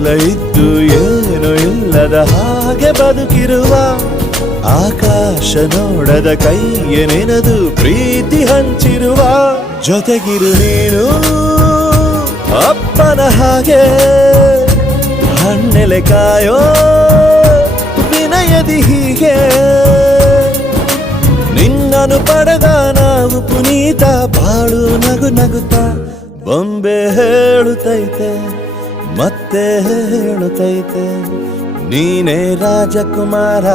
ಎಲ್ಲ ಇದ್ದು ಏನು ಇಲ್ಲದ ಹಾಗೆ ಬದುಕಿರುವ ಆಕಾಶ ನೋಡದ ಕೈಯ ನೆನೆದು ಪ್ರೀತಿ ಹಂಚಿರುವ ಜೊತೆಗಿರು ನೀನು ಅಪ್ಪನ ಹಾಗೆ ಹಣ್ಣೆಲೆ ಕಾಯೋ ವಿನಯದಿ ಹೀಗೆ ನಿನ್ನನು ಪಡೆದ ನಾವು ಪುನೀತ ಬಾಳು ನಗು ನಗುತ್ತಾ ಬೊಂಬೆ ಹೇಳುತ್ತೈತೆ ಮತ್ತೆ ಹೇಳುತ್ತೈತೆ ನೀನೇ ರಾಜಕುಮಾರ.